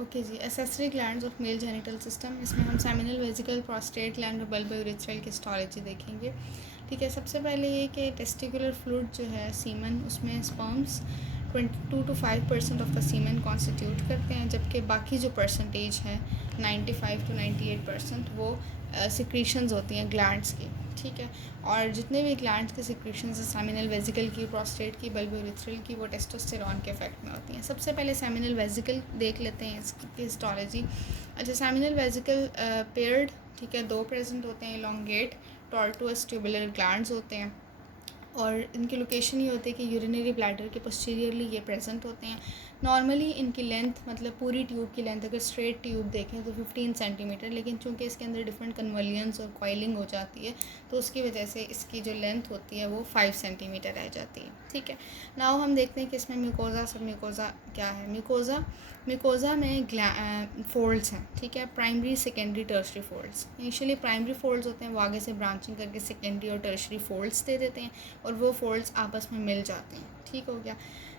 Okay जी, accessory glands of male genital system, इसमें हम सेमिनल, वेजिकल, प्रोस्टेट ग्लैंड और बल्ब यूरेथ्रल की हिस्टोलॉजी देखेंगे। ठीक है, सबसे पहले ये कि टेस्टिकुलर फ्लूइड जो है सीमन, उसमें sperms 22 to 5% of the semen constitute करते हैं, जबकि बाकी जो परसेंटेज है 95 to 98% वो सिक्रीशंस होती हैं ग्लैंड्स की। ठीक है, और जितने भी ग्लैंड्स की सिक्रीशंस हैं सेमिनल, वेजिकल की, प्रोस्टेट की, बल्ब यूरेथ्रल की, वो टेस्टोस्टेरॉन के इफेक्ट में होती हैं। सबसे पहले सेमिनल वेजिकल देख लेते हैं, इसकी हिस्टोलॉजी। अच्छा, सेमिनल वेजिकल पेयर्ड, ठीक है, 2 प्रेजेंट होते हैं, इलोंगेट टॉर्टुअस ट्यूबुलर ग्लैंड्स होते हैं, और इनकी लोकेशन ये होती है कि यूरिनरी ब्लैडर के पोस्टीरियरली ये प्रेजेंट होते हैं। नॉर्मली इनकी लेंथ, मतलब पूरी ट्यूब की लेंथ अगर स्ट्रेट ट्यूब देखें तो 15 सेंटीमीटर, लेकिन चूंकि इसके अंदर डिफरेंट कन्वलियंस और कॉइलिंग हो जाती है तो उसकी वजह से इसकी जो लेंथ होती है वो 5 सेंटीमीटर रह जाती है। ठीक है, नाउ हम देखते हैं कि इसमें म्यूकोजा, सब म्यूकोजा क्या है। म्यूकोजा में फोल्ड्स हैं। ठीक है, primary, secondary, tertiary folds. Initially primary folds होते हैं, वो आगे से ब्रांचिंग करके सेकेंडरी और टर्शरी फोल्ड्स दे देते हैं और वो फोल्ड्स आपस में मिल जाते हैं। ठीक हो गया।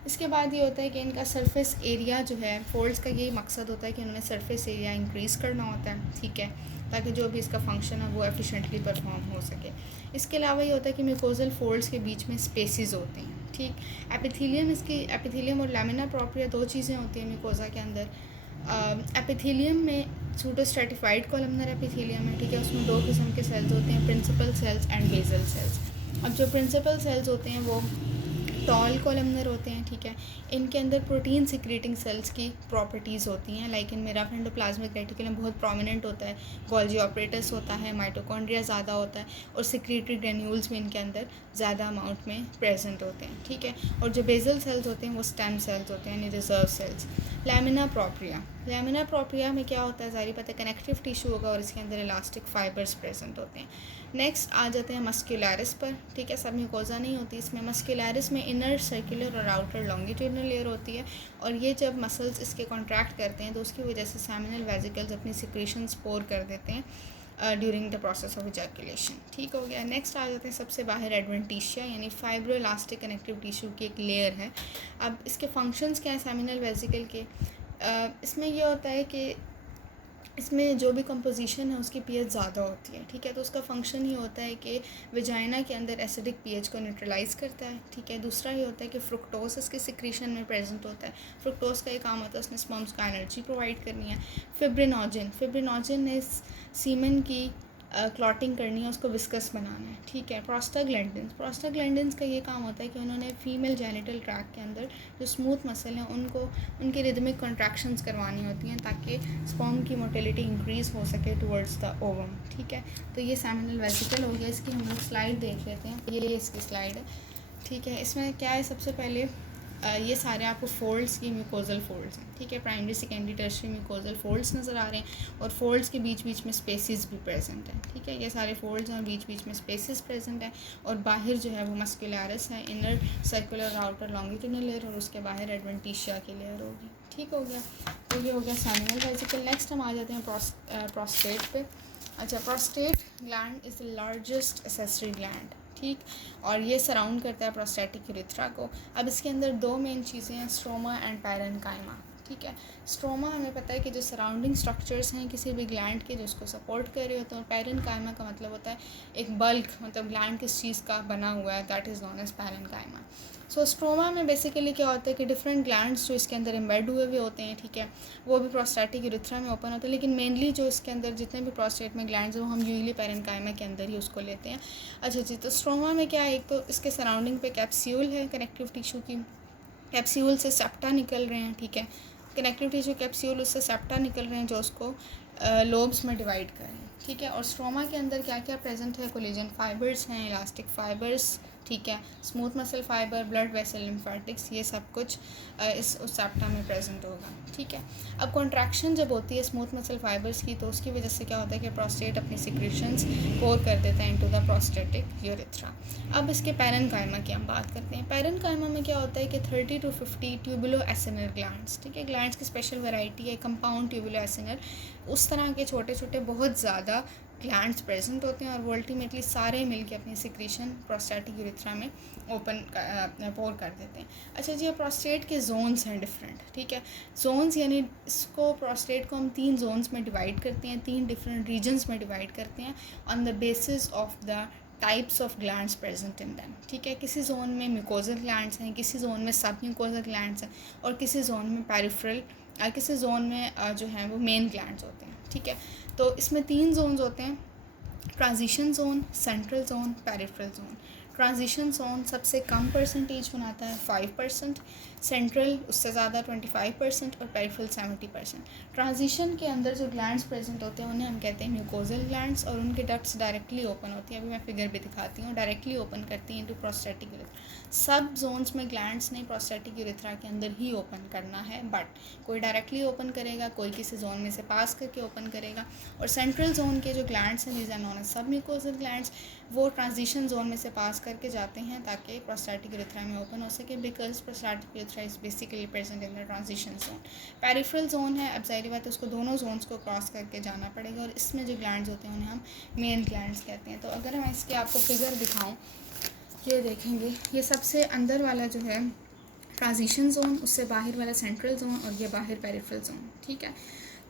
इसके बाद ये होता है कि इनका सरफेस एरिया जो है, फोल्ड्स का यही मकसद होता है कि उन्होंने सरफेस एरिया इंक्रीज़ करना होता है। ठीक है, ताकि जो भी इसका फंक्शन है वो एफिशिएंटली परफॉर्म हो सके। इसके अलावा ये होता है कि म्यूकोजल फोल्ड्स के बीच में स्पेसेस होते हैं। ठीक, एपिथेलियम और लैमिना प्रोप्रिया 2 चीज़ें होती हैं म्यूकोजा के अंदर। एपिथेलियम में सूडोस्ट्रेटिफाइड कॉलमनर एपिथेलियम है। ठीक है, उसमें 2 किस्म के सेल्स होते हैं, principal cells and basal cells. अब जो प्रिंसिपल सेल्स होते हैं वो टॉल कॉलमनर होते हैं। ठीक है, इनके अंदर प्रोटीन सिक्रेटिंग सेल्स की प्रॉपर्टीज़ होती हैं, लाइक इनमें रफ एंडोप्लाज्मिक रेटिकुलम बहुत प्रोमिनेंट होता है, गोल्जी ऑपरेटस होता है, माइटोकॉन्ड्रिया ज़्यादा होता है, और सिक्रेटरी ग्रेन्यूल्स भी इनके अंदर ज़्यादा अमाउंट में प्रेजेंट होते हैं। ठीक है, और जो बेसल सेल्स होते हैं वो स्टेम सेल्स होते हैं, यानी रिजर्व सेल्स। लैमिना प्रोप्रिया में क्या होता है, ज़ाहिर पता है कनेक्टिव टिश्यू होगा और इसके अंदर इलास्टिक फाइबर्स प्रेजेंट होते हैं। नेक्स्ट आ जाते हैं मस्क्यूलरिस पर। ठीक है, सब म्यूकोजा नहीं होती इसमें। मस्क्यूलरिस में इनर सर्कुलर और आउटर लॉन्गिट्यूडनल लेयर होती है, और ये जब मसल्स इसके कॉन्ट्रैक्ट करते हैं तो उसकी वजह से सेमिनल वेजिकल्स अपनी सिक्रीशंस पोर कर देते हैं during the process of ejaculation. ठीक हो गया। नेक्स्ट आ जाते हैं सबसे बाहर एडवेंटिशिया, यानी फाइब्रो इलास्टिक कनेक्टिव टिश्यू की एक लेयर है। अब इसके फंक्शंस क्या हैं सेमिनल वेजिकल के? इसमें यह होता है कि इसमें जो भी कंपोजिशन है उसकी पीएच ज़्यादा होती है। ठीक है, तो उसका फंक्शन ये होता है कि विजाइना के अंदर एसिडिक पीएच को न्यूट्रलाइज़ करता है। ठीक है, दूसरा ये होता है कि फ्रुक्टोस इसके सिक्रीशन में प्रेजेंट होता है। फ्रुक्टोस का ये काम होता है उसने स्पर्म्स को एनर्जी प्रोवाइड करनी है। फिब्रिनोजन ने सीमेन की क्लॉटिंग करनी है, उसको विस्कस बनाना है। ठीक है, प्रोस्टाग्लैंडिन्स का ये काम होता है कि उन्होंने फीमेल जेनिटल ट्रैक के अंदर जो स्मूथ मसल हैं उनको उनकी रिदमिक कॉन्ट्रैक्शंस करवानी होती हैं ताकि स्पर्म की मोटिलिटी इंक्रीज़ हो सके टुवर्ड्स द ओवम। ठीक है, तो ये सेमिनल वेसिकल हो गया। इसकी हम लोग स्लाइड देख लेते हैं, ये इसकी स्लाइड है। ठीक है, इसमें क्या है, सबसे पहले ये सारे आपको फोल्ड्स की म्यूकोजल फोल्ड्स हैं। ठीक है, primary, secondary, tertiary mucosal folds नज़र आ रहे हैं, और फोल्ड्स के बीच बीच में स्पेसेस भी प्रेजेंट हैं। ठीक है, ये सारे फोल्ड्स हैं और बीच बीच में स्पेसेस प्रेजेंट हैं, और बाहर जो है वो मस्क्यूलरिस है, inner circular outer longitudinal layer, और उसके बाहर एडवेंटिशिया की लेयर होगी। ठीक हो गया, तो ये हो गया सेमिनल वेसिकल। नेक्स्ट हम आ जाते हैं प्रोस्टेट पे। अच्छा, prostate gland is the largest accessory gland. ठीक, और ये सराउंड करता है प्रोस्टैटिक यूरेथ्रा को। अब इसके अंदर 2 मेन चीज़ें हैं, स्ट्रोमा एंड पैरेन्काइमा। ठीक है, स्ट्रोमा हमें पता है कि जो सराउंडिंग स्ट्रक्चर्स हैं किसी भी ग्लैंड के जो उसको सपोर्ट कर रहे होते हैं, और पैरेन्काइमा का मतलब होता है एक बल्क, मतलब ग्लैंड किस चीज़ का बना हुआ है, that is known as parenchyma. So stroma में बेसिकली क्या होता है कि डिफरेंट ग्लैंड्स जो इसके अंदर एम्बेड हुए हुए होते हैं। ठीक है, वो भी प्रोस्टैटिक यूरेथ्रा में ओपन होते हैं, लेकिन मेनली जो इसके अंदर जितने भी प्रोस्टेट में ग्लैंड्स हैं वो हम यूजली पैरेन्काइमा के अंदर ही उसको लेते हैं। अच्छा जी, तो स्ट्रोमा में क्या है, एक तो इसके सराउंडिंग पे कैप्स्यूल है कनेक्टिव टिश्यू की, कैप्स्यूल से सेप्टा निकल रहे हैं। ठीक है, कनेक्टिव टिश्यू कैप्स्यूल, उससे सेप्टा निकल रहे हैं जो उसको लोब्स में डिवाइड कर रहे हैं। ठीक है, और स्ट्रोमा के अंदर क्या क्या प्रेजेंट है, कोलेजन फाइबर्स हैं, इलास्टिक फाइबर्स, ठीक है, smooth muscle fibre, blood vessel, lymphatics, ये सब कुछ उस सेप्टा में प्रेजेंट होगा। ठीक है, अब कॉन्ट्रैक्शन जब होती है स्मूथ मसल फाइबर्स की तो उसकी वजह से क्या होता है कि प्रोस्टेट अपनी सिक्रीशंस पोर कर देता है इनटू द प्रोस्टेटिक यूरेथ्रा। अब इसके पैरेन्काइमा की हम बात करते हैं। पैरेन्काइमा में क्या होता है कि 30 to 50 ट्यूबुलो एसिनर ग्लैंड्स। ठीक है, ग्लैंड्स की स्पेशल वैरायटी है कंपाउंड ट्यूबुलो एसिनर, उस तरह के छोटे छोटे बहुत ज़्यादा ग्लैंड्स प्रेजेंट होते हैं और वो अल्टीमेटली सारे मिलके अपनी सिक्रीशन प्रोस्टैटिक यूरेथ्रा में पोर कर देते हैं। अच्छा जी, प्रोस्टेट के जोन्स हैं डिफरेंट, ठीक है। जोन्स यानी इसको प्रोस्टेट को हम 3 जोन्स में डिवाइड करते हैं, 3 डिफरेंट रीजन्स में डिवाइड करते हैं on the basis of the types of glands present in them, ठीक है। किसी जोन में म्यूकोजल ग्लैंड्स हैं, किसी जोन में सब म्यूकोजल ग्लैंड्स हैं और किसी जोन में पेरिफेरल, किसी जोन में जो है वो मेन ग्लैंड्स होते हैं, ठीक है। तो इसमें 3 जोन्स होते हैं, transition zone, central zone, peripheral zone. Transition zone सबसे कम परसेंटेज बनाता है 5%, सेंट्रल उससे ज़्यादा 25% और पेरिफेरल 70%। ट्रांजिशन के अंदर जो ग्लैंड्स प्रेजेंट होते हैं उन्हें हम कहते हैं म्यूकोजल ग्लैंड्स और उनके डक्ट्स डायरेक्टली ओपन होती हैं, अभी मैं फिगर भी दिखाती हूँ, डायरेक्टली ओपन करती हैं इनटू प्रोस्टैटिक यूरेथ्रा। सब जोन्स में ग्लैंड्स ने प्रोस्टैटिक यूरेथ्रा के अंदर ही ओपन करना है, बट कोई डायरेक्टली ओपन करेगा, कोई किसी जोन में से पास करके ओपन करेगा। और सेंट्रल जोन के जो ग्लैंड्स हैं, दीज आर नॉन एज सब म्यूकोजल ग्लैंड्स, वो ट्रांजिशन जोन में से पास करके जाते हैं ताकि प्रोस्टैटिक यूरेथ्रा में ओपन हो सके, because prostatic urethra is basically present in the transition zone. Peripheral zone है, अब जाहिर बात है उसको दोनों जोन्स को क्रॉस करके जाना पड़ेगा और इसमें जो ग्लैंड्स होते हैं उन्हें हम मेन ग्लैंड्स कहते हैं। तो अगर मैं इसके आपको फिगर दिखाऊँ, ये देखेंगे, ये सबसे अंदर वाला जो है ट्रांजिशन जोन, उससे बाहर वाला सेंट्रल जोन और ये बाहर पेरिफेरल जोन, ठीक है।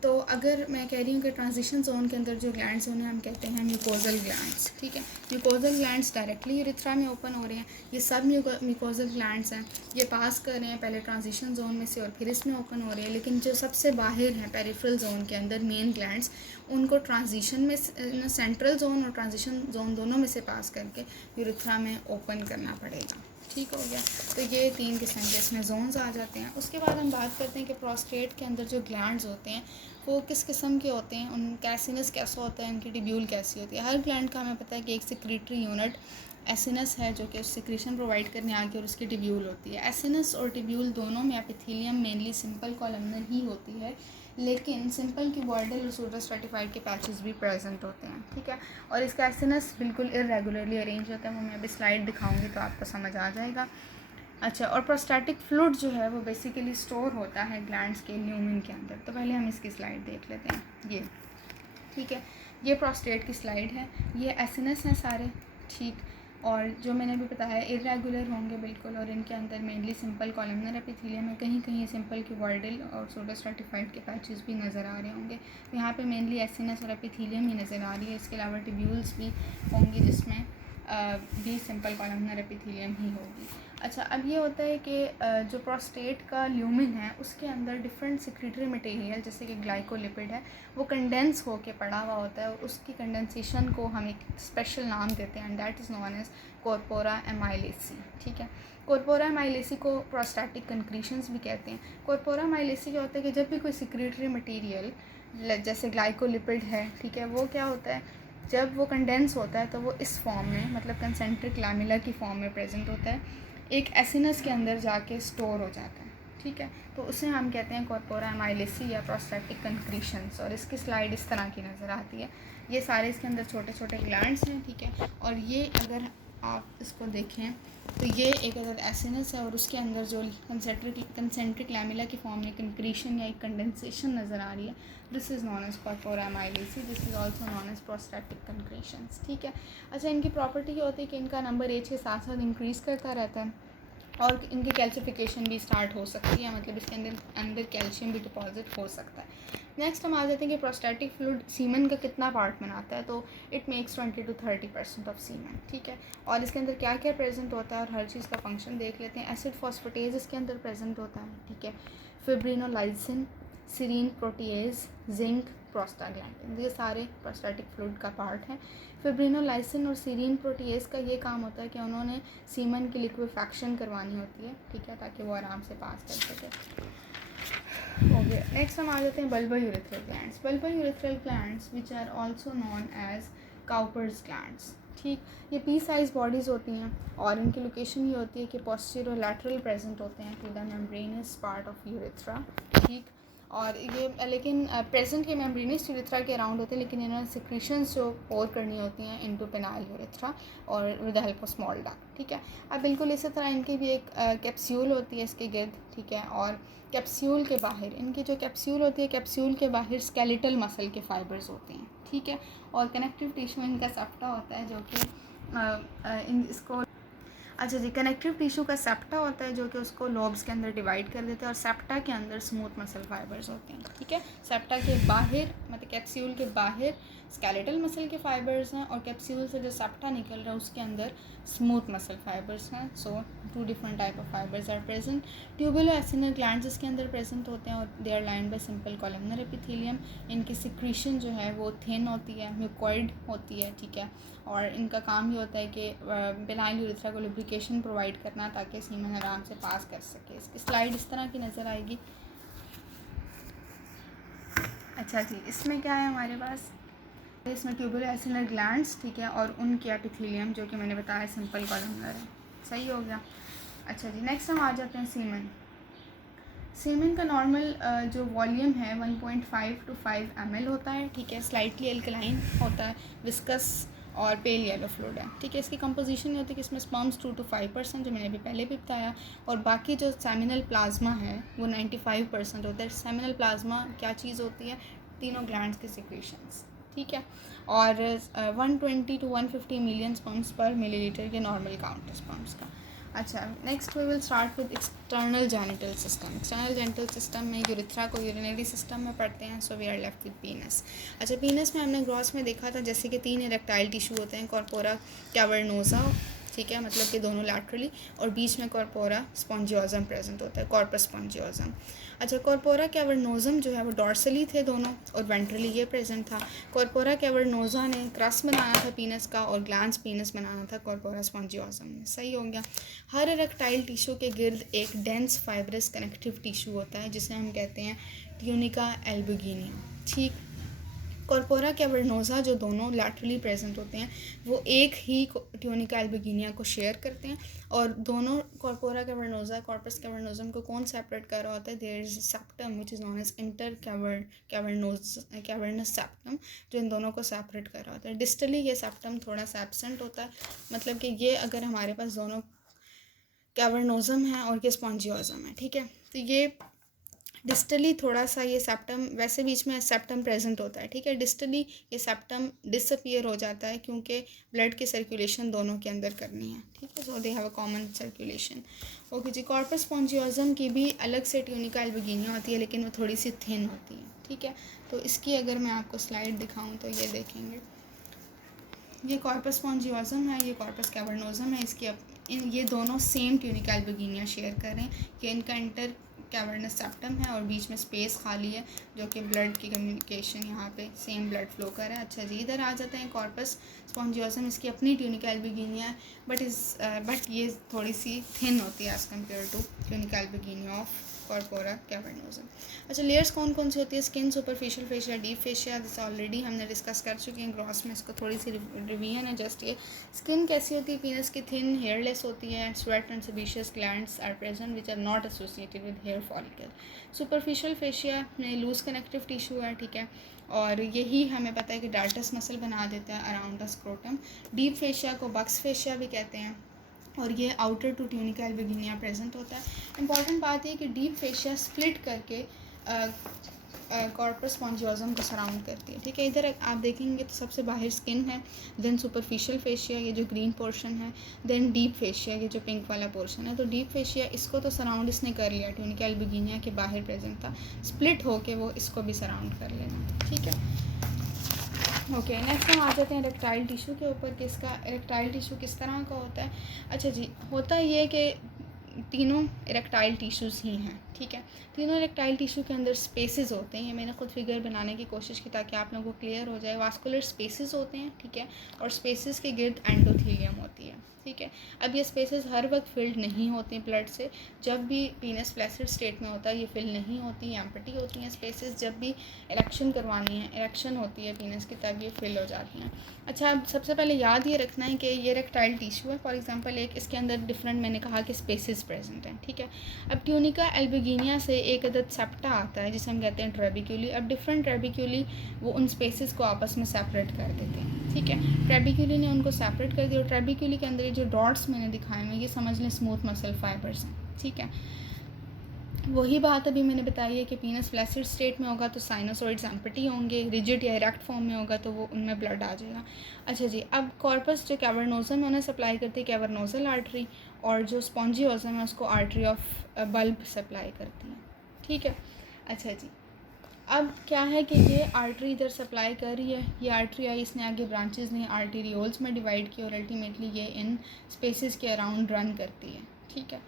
तो अगर मैं कह रही हूँ कि ट्रांजिशन जोन के अंदर जो ग्लैंड्स हैं उन्हें हम कहते हैं म्यूकोजल ग्लैंड्स, ठीक है। म्यूकोजल ग्लैंड्स डायरेक्टली यूरेथ्रा में ओपन हो रहे हैं, ये सब म्यूकोजल ग्लैंड्स हैं, ये पास कर रहे हैं पहले ट्रांजिशन जोन में से और फिर इसमें ओपन हो रहे हैं। लेकिन जो सबसे बाहर हैं पेरिफेरल जोन के अंदर मेन ग्लैंड्स, उनको ट्रांजिशन में सेंट्रल जोन और ट्रांजिशन जोन दोनों में से पास करके यूरेथ्रा में ओपन करना पड़ेगा, ठीक हो गया। तो ये 3 किस्म के इसमें जोन्स आ जाते हैं। उसके बाद हम बात करते हैं कि प्रोस्टेट के अंदर जो ग्लैंड्स होते हैं वो किस किस्म के होते हैं, उनका एसिनस कैसा होता है, उनकी टिब्यूल कैसी होती है। हर ग्लैंड का हमें पता है कि एक सिक्रीटरी यूनिट एसिनस है जो कि सिक्रीशन प्रोवाइड करने आके और उसकी टिब्यूल होती है। एसिनस और टिब्यूल दोनों में एपिथेलियम मेनली सिंपल कॉलमनर ही होती है, लेकिन सिंपल क्यूबॉइडल और सूडो स्ट्रैटिफाइड के पैचेस भी प्रेजेंट होते हैं, ठीक है। और इसका एसिनस बिल्कुल इरेगुलरली अरेंज होता है, वो मैं अभी स्लाइड दिखाऊंगी तो आपको समझ आ जाएगा। अच्छा, और प्रोस्टैटिक फ्लूइड जो है वो बेसिकली स्टोर होता है ग्लैंड्स के ल्यूमेन के अंदर। तो पहले हम इसकी स्लाइड देख लेते हैं, ये ठीक है, ये प्रोस्टेट की स्लाइड है, ये एसिनस हैं सारे, ठीक। और जो मैंने भी बताया इरेगुलर होंगे बिल्कुल, और इनके अंदर मेनली सिंपल कॉलमनर एपिथेलियम है, कहीं कहीं सिंपल क्यूबॉइडल और सूडो स्ट्रैटिफाइड के पैचेस भी नज़र आ रहे होंगे। यहाँ पे मेनली एसिनस और एपिथेलियम ही नज़र आ रही है, इसके अलावा टिब्यूल्स भी होंगी जिसमें भी सिंपल कॉलमनर एपिथेलियम ही होगी। अच्छा, अब ये होता है कि जो प्रोस्टेट का ल्यूमेन है उसके अंदर डिफरेंट सिक्रीटरी मटेरियल जैसे कि ग्लाइकोलिपिड है वो कंडेंस होके पड़ा हुआ होता है, और उसकी कंडेंसेशन को हम एक स्पेशल नाम देते हैं, and that is known as corpora amylacea, ठीक है। कॉर्पोरा एमाइलेसी को प्रोस्टैटिक कंक्रीशंस भी कहते हैं। कॉर्पोरा एमाइलेसी क्या होता है कि जब भी कोई सिक्रीटरी मटेरियल जैसे ग्लाइकोलिपिड है, ठीक है, वो क्या होता है, जब वो कंडेंस होता है तो वो इस फॉर्म में, मतलब कंसेंट्रिक लैमिलर की फॉर्म में प्रेजेंट होता है, एक एसिनस के अंदर जाके स्टोर हो जाता है, ठीक है। तो उसे हम कहते हैं कॉर्पोरा एमाइलेसी या प्रोस्टैटिक कंक्रीशंस, और इसकी स्लाइड इस तरह की नज़र आती है। ये सारे इसके अंदर छोटे छोटे ग्लैंड्स हैं, ठीक है। और ये अगर आप इसको देखें तो ये एक अदद एसिनस है और उसके अंदर जो कंसेंट्रिक लैमिला की फॉर्म में कंक्रीशन या एक कंडेंसेशन नज़र आ रही है, this is known as corpora amylacea, this is also known as prostatic concretions, ठीक है। अच्छा, इनकी प्रॉपर्टी ये होती है कि इनका नंबर एज के साथ साथ इंक्रीज़ करता रहता है और इनकी कैल्शिफिकेशन भी स्टार्ट हो सकती है, मतलब इसके अंदर कैल्शियम भी डिपॉजिट हो सकता है। नेक्स्ट हम आ जाते हैं कि प्रोस्टैटिक फ्लूइड सीमन का कितना पार्ट बनाता है, तो it makes 20 to 30% of semen, ठीक है। और इसके अंदर क्या क्या प्रेजेंट होता है और हर चीज़ का फंक्शन देख लेते हैं। एसिड फॉस्फेटेज इसके अंदर प्रेजेंट होता है, ठीक है। फिब्रिनोलाइसिन, सीरीन प्रोटीएज, जिंक, प्रोस्टाग्लैंडिन, ये सारे प्रोस्टैटिक फ्लूइड का पार्ट हैं। फिब्रिनोलाइसिन और सीरीन प्रोटीएज का ये काम होता है कि उन्होंने सीमन की लिक्विफैक्शन करवानी होती है, ठीक है, ताकि वो आराम से पास कर सके। हो गया। नेक्स्ट हम आ जाते हैं bulbourethral glands. Bulbourethral glands which are also known as Cowper's glands, ठीक। ये पी साइज बॉडीज़ होती हैं और इनकी लोकेशन ये होती है कि पोस्टीरियर और लैटरल प्रेजेंट होते हैं to the membranous part of urethra, ठीक। और ये लेकिन प्रेजेंट के मेम्ब्रेनस यूरेथ्रा के अराउंड होते हैं, लेकिन इन्होंने सिक्रीशंस जो पोर करनी होती हैं इनटू पेनाइल यूरेथ्रा और with the help of small duct, ठीक है। अब बिल्कुल इसी तरह इनकी भी एक कैप्सूल होती है इसके गिर्द, ठीक है। और कैप्सूल के बाहर इनकी जो कैप्सूल होती है, कैप्सूल के बाहर स्केलेटल मसल के फाइबर्स होते हैं, ठीक है। और कनेक्टिव टिश्यू इनका सेप्टा होता है जो कि इसको अच्छा जी, कनेक्टिव टिश्यू का सेप्टा होता है जो कि उसको लोब्स के अंदर डिवाइड कर देते हैं और सेप्टा के अंदर स्मूथ मसल फाइबर्स होते हैं, ठीक है। सेप्टा के बाहर मतलब कैप्सूल के बाहर स्केलेटल मसल के फाइबर्स हैं और कैप्सूल से जो सेप्टा निकल रहा है उसके अंदर स्मूथ मसल फाइबर्स हैं। So 2 different type of fibres are present. Tubuloacinar glands इसके अंदर प्रेजेंट होते हैं और they are lined by simple columnar epithelium. इनकी सिक्रीशन जो है वो थिन होती है, म्यूकॉइड होती है, ठीक है। और इनका काम ये होता है कि पेनाइल यूरेथ्रा को लुब्रिकेशन प्रोवाइड करना ताकि सीमेन आराम से पास कर सके। इसकी स्लाइड इस तरह की नज़र आएगी। अच्छा जी, इसमें क्या है हमारे पास, इसमें ट्यूबुलो एसिनल ग्लैंड्स, ठीक है, और उनके एपिथेलियम जो कि मैंने बताया सिंपल कॉलमनर है। सही हो गया। अच्छा जी, नेक्स्ट हम आ जाते हैं सीमेन। सीमेन का नॉर्मल जो वॉल्यूम है 1.5 to 5 ml होता है, ठीक है। स्लाइटली एल्कलाइन होता है, विस्कस और पेल येलो फ्लूइड है, ठीक है। इसकी कंपोजिशन ये होती है कि इसमें स्पर्म्स 2 to 5% जो मैंने अभी पहले भी बताया, और बाकी जो सेमिनल प्लाज्मा है वो 95% होता है। सेमिनल प्लाज्मा क्या चीज़ होती है, तीनों ग्लैंड्स के सिक्रीशंस, ठीक है। और 120 to 150 million sperms per millilitre के नॉर्मल काउंट है स्पर्म्स का। अच्छा, next we will start with external genital system. External genital system में यूरिथ्रा को यूरिनरी सिस्टम में पढ़ते हैं। So we are left with penis. अच्छा, पीनस में हमने ग्रॉस में देखा था जैसे कि 3 इरेक्टाइल टिश्यू होते हैं, कॉर्पोरा कैवर्नोसा, ठीक है, मतलब कि दोनों लैटरली, और बीच में कॉर्पोरा स्पॉन्जियोजम प्रेजेंट होता है, कॉर्पस स्पॉन्जियोजम। अच्छा, कॉर्पोरा कैवर्नोजम जो है वो डॉर्सली थे दोनों और वेंट्रली ये प्रेजेंट था। कॉर्पोरा कैवर्नोजा ने क्रस्ट बनाना था पीनस का और ग्लैंड्स पीनस बनाना था कॉर्पोरा स्पॉन्जियोजम ने। सही हो गया। हर इरेक्टाइल टिश्यू के गिर्द एक डेंस फाइब्रस कनेक्टिव टिश्यू होता है जिसे हम कहते हैं ट्यूनिका एल्बुगिनिया, ठीक। कॉर्पोरा कैवर्नोसा जो दोनों लैटरली प्रेजेंट होते हैं वो एक ही ट्यूनिका एल्बुगिनिया को शेयर करते हैं, और दोनों कॉर्पोरा कैवर्नोसा कॉर्पस कैवर्नोजम को कौन सेपरेट कर रहा होता है, there is septum which is known as intercavernous septum जो इन दोनों को सेपरेट कर रहा होता है। डिस्टली ये सेप्टम थोड़ा सा एब्सेंट होता है, मतलब कि ये अगर हमारे पास दोनों कैवर्नोजम है और ये स्पॉन्जियोजम है, ठीक है, तो ये डिस्टली थोड़ा सा ये सेप्टम, वैसे बीच में सेप्टम प्रेजेंट होता है, ठीक है, डिस्टली ये सेप्टम डिसअपियर हो जाता है क्योंकि ब्लड की सर्कुलेशन दोनों के अंदर करनी है, ठीक है। So they have a common circulation. Okay जी, कॉर्पस स्पॉन्जियोजम की भी अलग से ट्यूनिका एल्बुगिनिया होती है लेकिन वो थोड़ी सी थिन होती है, ठीक है। तो इसकी अगर मैं आपको स्लाइड दिखाऊँ तो ये देखेंगे, ये कॉर्पस स्पॉन्जियोजम है, ये कॉर्पस कैवर्नोजम है। ये दोनों सेम ट्यूनिका एल्बुगिनिया शेयर कर रहे हैं कि इनका इंटर कैवर्नस सेप्टम है और बीच में स्पेस खाली है जो कि ब्लड की कम्युनिकेशन, यहाँ पे सेम ब्लड फ्लो कर रहा है। अच्छा जी, इधर आ जाते हैं कॉर्पस स्पॉन्जियोजम, इसकी अपनी ट्यूनिका एल्बुगिनिया है बट ये थोड़ी सी थिन होती है as compare to tunica albuginea of corpora cavernosum. अच्छा, लेयर्स कौन कौन सी होती है, skin, superficial fascia, deep fascia, जैसे ऑलरेडी हमने डिस्कस कर चुके हैं ग्रॉस में, इसको थोड़ी सी रिवीजन है जस्ट। ये स्किन कैसी होती है, पीनस की थिन हेयरलेस होती है, sweat and sebaceous glands are present which are not associated with hair follicle. Superficial fascia में लूज कनेक्टिव टिश्यू है, ठीक है, और यही हमें पता है कि डार्टस मसल बना देता है around the scrotum. Deep fascia को बक्स फेशिया भी कहते हैं और ये आउटर टू ट्यूनिका एल्बुगिनिया प्रेजेंट होता है। इंपॉर्टेंट बात है कि डीप फेशिया स्प्लिट करके कॉर्पस स्पॉन्जियोजम को सराउंड करती है, ठीक है। इधर आप देखेंगे तो सबसे बाहर स्किन है, देन सुपरफिशियल फेशिया ये जो ग्रीन पोर्शन है, देन डीप फेशिया ये जो पिंक वाला पोर्शन है। तो डीप फेशिया इसको तो सराउंड इसने कर लिया, ट्यूनिका एल्बुगिनिया के बाहर प्रेजेंट था, स्प्लिट होके वो इसको भी सराउंड कर लेना, ठीक है। ओके, नेक्स्ट हम आ जाते हैं इरेक्टाइल टिश्यू के ऊपर कि इसका इरेक्टाइल टिश्यू किस तरह का होता है। अच्छा जी, होता ये कि तीनों इरेक्टाइल टिश्यूज़ ही हैं, ठीक है। तीनों इरेक्टाइल टिश्यू के अंदर स्पेसेस होते हैं, ये मैंने खुद फिगर बनाने की कोशिश की ताकि आप लोगों को क्लियर हो जाए। वास्कुलर स्पेसेस होते हैं, ठीक है, और स्पेसेस के गिर्द एंडोथेलियम होती है, ठीक है। अब ये स्पेसेस हर वक्त फिल्ड नहीं होती हैं ब्लड से, जब भी पीनस फ्लैसिड स्टेट में होता है ये फिल नहीं होती, एम्प्टी होती हैं स्पेसेस। जब भी इरेक्शन करवानी है, इरेक्शन होती है पीनस की, तब ये फिल हो जाती हैं। अच्छा, अब सबसे पहले याद ये रखना है कि ये इरेक्टाइल टिश्यू है, फॉर एग्जांपल एक इसके अंदर डिफरेंट मैंने कहा कि स्पेसेस फ्लेसेस प्रेजेंट हैं, ठीक है। अब ट्यूनिका एल्बुगिनिया से एक अदद सेप्टा आता है जिसे हम कहते हैं ट्रेबिक्यूली। अब डिफरेंट ट्रेबिक्यूली वो उन स्पेसेस को आपस में सेपरेट कर देते हैं, ठीक है। ट्रेबिक्यूली ने उनको सेपरेट कर दिया और ट्रेबिक्यूली के अंदर ये जो डॉट्स मैंने दिखाए हैं ये समझ लें स्मूथ मसल फाइबर्स हैं, ठीक है। वही बात अभी मैंने बताई है कि पीनस फ्लैसिड स्टेट में होगा तो साइनोसॉइड्स एम्प्टी होंगे, रिजिड या इरेक्ट फॉर्म में होगा तो वो उनमें ब्लड आ जाएगा। अच्छा जी, अब कॉर्पस जो कैवर्नोजम है उन्हें सप्लाई करती है कैवर्नोजल आर्टरी, और जो स्पॉन्जियोजम है उसको आर्टरी ऑफ बल्ब सप्लाई करती है, ठीक है। अच्छा जी, अब क्या है कि ये आर्टरी इधर सप्लाई कर रही है, ये आर्टरी आई, इसने आगे ब्रांचेस नहीं आर्टीरियोल्स में डिवाइड की और अल्टीमेटली ये इन स्पेसेस के अराउंड रन करती है, ठीक है।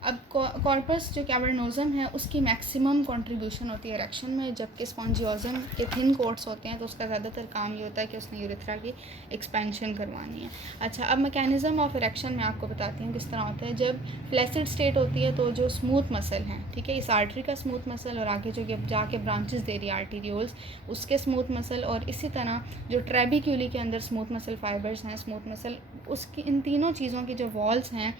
अब कॉर्पस जो कैवर्नोजम है उसकी मैक्सिमम कंट्रीब्यूशन होती है इरेक्शन में, जबकि स्पॉन्जियोजम के थिन कोट्स होते हैं तो उसका ज़्यादातर काम ये होता है कि उसने यूरेथ्रा की एक्सपेंशन करवानी है। अच्छा, अब मैकेनिज़्म ऑफ इरेक्शन मैं आपको बताती हूँ किस तरह होता है। जब फ्लैसिड स्टेट होती है तो जो स्मूथ मसल हैं, ठीक है, इस आर्टरी का स्मूथ मसल और आगे जो जाके ब्रांचेस दे रही है आर्टीरियोल्स उसके स्मूथ मसल, और इसी तरह जो ट्रेबिक्यूली के अंदर स्मूथ मसल फाइबर्स हैं, स्मूथ मसल, उसकी इन तीनों चीज़ों की जो वॉल्स हैं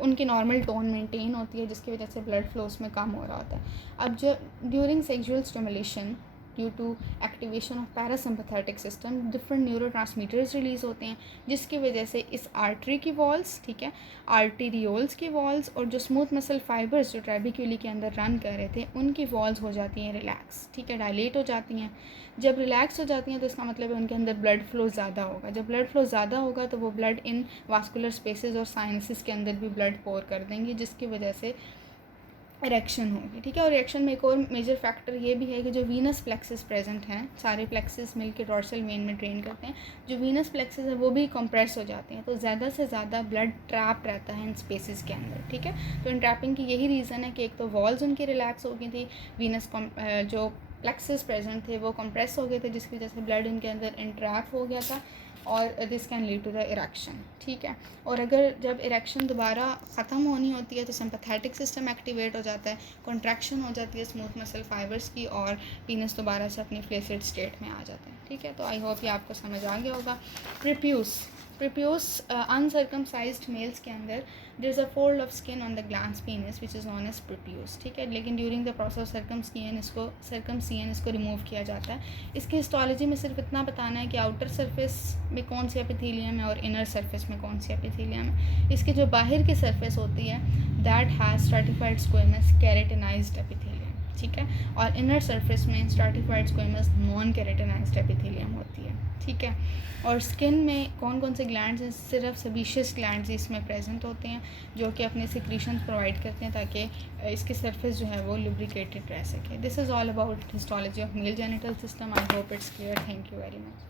उनकी नॉर्मल टोन मेंटेन होती है जिसकी वजह से ब्लड फ्लो उसमें कम हो रहा होता है। अब जो during sexual stimulation due to activation of parasympathetic system different neurotransmitters release होते हैं जिसकी वजह से इस आर्टरी की वॉल्स, ठीक है, आर्टीरियोल्स की वॉल्स और जो स्मूथ मसल फाइबर्स जो ट्रेबिक्यूली के अंदर रन कर रहे थे उनकी वॉल्स हो जाती हैं रिलैक्स, ठीक है, डायलेट हो जाती हैं। जब रिलैक्स हो जाती हैं तो इसका मतलब है उनके अंदर ब्लड फ्लो ज़्यादा होगा। जब ब्लड फ्लो ज़्यादा होगा तो वो ब्लड इन वास्कुलर स्पेसेस और साइनसिस के अंदर भी ब्लड पोर कर देंगी जिसकी वजह से इरेक्शन होगी, ठीक है। और इरेक्शन में एक और मेजर फैक्टर ये भी है कि जो वीनस प्लेक्सेस प्रेजेंट हैं, सारे प्लेक्सेस मिलकर डॉर्सल वेन में ड्रेन करते हैं, जो वीनस प्लेक्सेस है वो भी कंप्रेस हो जाते हैं तो ज़्यादा से ज़्यादा ब्लड ट्रैप रहता है इन स्पेसेस के अंदर, ठीक है। तो इन ट्रैपिंग की यही रीज़न है कि एक तो वॉल्स उनकी रिलैक्स हो गई थी, वीनस जो प्लेक्सेस प्रेजेंट थे वो कंप्रेस हो गए थे जिसकी वजह से ब्लड इनके अंदर इंट्रैप हो गया था और this can lead to the erection, ठीक है। और अगर जब इरेक्शन दोबारा ख़त्म होनी होती है तो सिंपैथेटिक सिस्टम एक्टिवेट हो जाता है, कॉन्ट्रैक्शन हो जाती है स्मूथ मसल फाइबर्स की और पीनस दोबारा से अपनी फ्लैसिड स्टेट में आ जाते हैं, ठीक है। तो आई होप ये आपको समझ आ गया होगा। प्रीप्यूस अनसर्कमसाइज्ड मेल्स के अंदर there is a fold of skin on the glans penis which is known as prepuce, ठीक है। लेकिन during the process of circumcision इसको रिमूव किया जाता है। इसकी हिस्टोलॉजी में सिर्फ इतना बताना है कि आउटर सरफेस में कौन सी एपिथेलियम है और इनर सरफेस में कौन सी एपिथेलियम है। इसकी जो बाहर की सरफेस होती है that has stratified squamous keratinised epithelium, ठीक है, और इनर सरफेस में stratified squamous non keratinised epithelium होती है, ठीक है। और स्किन में कौन कौन से ग्लैंड्स हैं, सिर्फ सेबेशियस ग्लैंड्स इसमें प्रेजेंट होते हैं जो कि अपने सिक्रीशंस प्रोवाइड करते हैं ताकि इसकी सरफेस जो है वो लुब्रिकेटेड रह सके। This is all about histology of male genital system. I hope it's clear. Thank you very much.